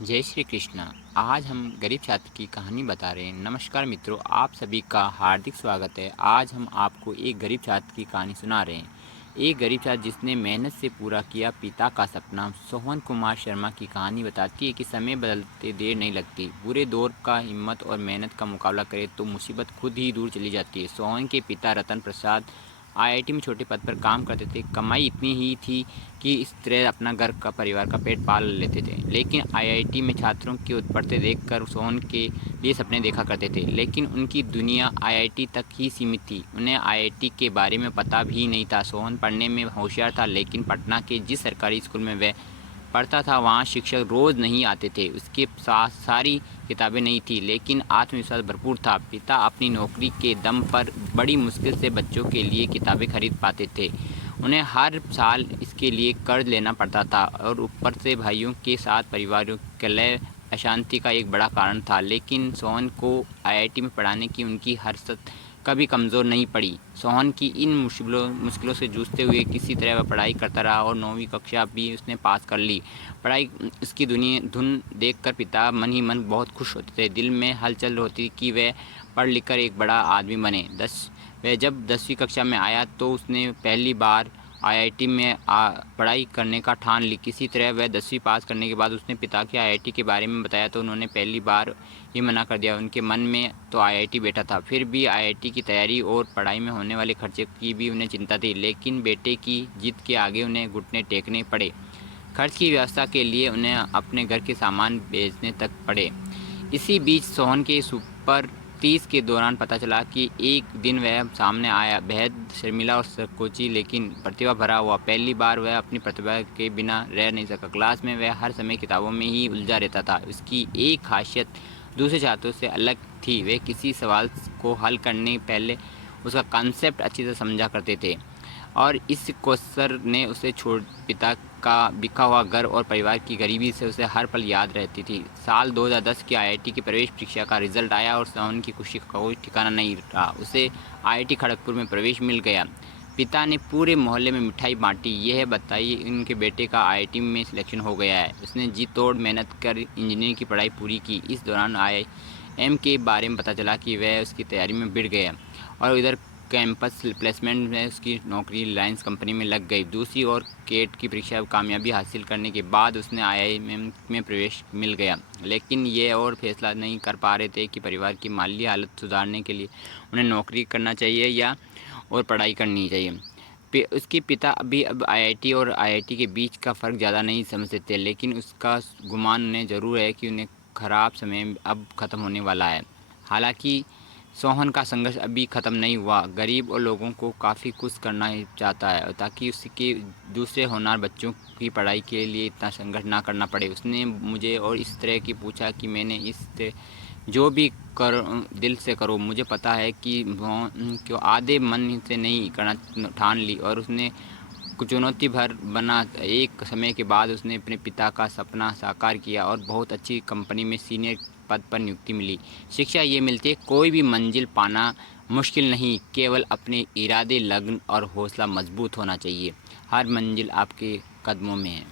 जय श्री कृष्णा। आज हम गरीब छात्र की कहानी बता रहे हैं। नमस्कार मित्रों, आप सभी का हार्दिक स्वागत है। आज हम आपको एक गरीब छात्र की कहानी सुना रहे हैं। एक गरीब छात्र जिसने मेहनत से पूरा किया पिता का सपना। सोहन कुमार शर्मा की कहानी बताती है कि समय बदलते देर नहीं लगती। बुरे दौर का हिम्मत और मेहनत का मुकाबला करे तो मुसीबत खुद ही दूर चली जाती है। सोहन के पिता रतन प्रसाद आईआईटी में छोटे पद पर काम करते थे। कमाई इतनी ही थी कि इस तरह अपना घर का परिवार का पेट पाल लेते थे। लेकिन आईआईटी में छात्रों के उत्पड़ते देखकर सोहन के लिए सपने देखा करते थे, लेकिन उनकी दुनिया आईआईटी तक ही सीमित थी। उन्हें आईआईटी के बारे में पता भी नहीं था। सोहन पढ़ने में होशियार था, लेकिन पटना के जिस सरकारी स्कूल में वह पढ़ता था वहाँ शिक्षक रोज़ नहीं आते थे। उसके साथ सारी किताबें नहीं थी, लेकिन आत्मविश्वास भरपूर था। पिता अपनी नौकरी के दम पर बड़ी मुश्किल से बच्चों के लिए किताबें खरीद पाते थे। उन्हें हर साल इसके लिए कर्ज लेना पड़ता था और ऊपर से भाइयों के साथ परिवारों कलह अशांति का एक बड़ा कारण था। लेकिन सोहन को आईआईटी में पढ़ाने की उनकी हरसत कभी कमज़ोर नहीं पड़ी। सोहन की इन मुश्किलों से जूझते हुए किसी तरह वह पढ़ाई करता रहा और 9वीं कक्षा भी उसने पास कर ली। पढ़ाई उसकी धुन देखकर पिता मन ही मन बहुत खुश होते थे। दिल में हलचल होती कि वह पढ़ लिख कर एक बड़ा आदमी बने। वह जब 10वीं कक्षा में आया तो उसने पहली बार आईआईटी में पढ़ाई करने का ठान ली। किसी तरह वह 10वीं पास करने के बाद उसने पिता के आईआईटी के बारे में बताया तो उन्होंने पहली बार ही मना कर दिया। उनके मन में तो आईआईटी बैठा था, फिर भी आईआईटी की तैयारी और पढ़ाई में होने वाले खर्चे की भी उन्हें चिंता थी। लेकिन बेटे की जिद के आगे उन्हें घुटने टेकने पड़े। खर्च की व्यवस्था के लिए उन्हें अपने घर के सामान बेचने तक पड़े। इसी बीच सोहन के सुपर 30 के दौरान पता चला कि एक दिन वह सामने आया, बेहद शर्मीला और संकोची लेकिन प्रतिभा भरा हुआ। पहली बार वह अपनी प्रतिभा के बिना रह नहीं सका। क्लास में वह हर समय किताबों में ही उलझा रहता था। उसकी एक खासियत दूसरे छात्रों से अलग थी। वे किसी सवाल को हल करने पहले उसका कॉन्सेप्ट अच्छी तरह समझा करते थे और इस कौशल ने उसे छोड़ पिता का बिखा हुआ घर और परिवार की गरीबी से उसे हर पल याद रहती थी। साल 2010 की आईआईटी की प्रवेश परीक्षा का रिजल्ट आया और सोहन की खुशी का कोई ठिकाना नहीं रहा। उसे आईआईटी खड़गपुर में प्रवेश मिल गया। पिता ने पूरे मोहल्ले में मिठाई बांटी, यह बताई उनके बेटे का आईआईटी में सिलेक्शन हो गया है। उसने जी तोड़ मेहनत कर इंजीनियरिंग की पढ़ाई पूरी की। इस दौरान आईआईएम के बारे में पता चला कि वह उसकी तैयारी में भिड़ गया और इधर कैंपस प्लेसमेंट में उसकी नौकरी रिलायंस कंपनी में लग गई। दूसरी ओर केट की परीक्षा कामयाबी हासिल करने के बाद उसने आईआईएम में प्रवेश मिल गया, लेकिन ये और फैसला नहीं कर पा रहे थे कि परिवार की माली हालत सुधारने के लिए उन्हें नौकरी करना चाहिए या और पढ़ाई करनी चाहिए। उसके पिता अभी अब आईआईटी और आईआईटी के बीच का फ़र्क ज़्यादा नहीं समझते थे, लेकिन उसका गुमान उन्हें ज़रूर है कि उन्हें ख़राब समय अब ख़त्म होने वाला है। हालांकि सोहन का संघर्ष अभी ख़त्म नहीं हुआ। गरीब और लोगों को काफ़ी खुश करना ही चाहता है ताकि उसके दूसरे होनहार बच्चों की पढ़ाई के लिए इतना संघर्ष ना करना पड़े। उसने मुझे और इस तरह की पूछा कि मैंने इस जो भी कर दिल से करो। मुझे पता है कि क्यों आधे मन से नहीं करना ठान ली और उसने चुनौती भर बना। एक समय के बाद उसने अपने पिता का सपना साकार किया और बहुत अच्छी कंपनी में सीनियर पद पर नियुक्ति मिली। शिक्षा ये मिलती है कोई भी मंजिल पाना मुश्किल नहीं, केवल अपने इरादे, लगन और हौसला मजबूत होना चाहिए। हर मंजिल आपके कदमों में है।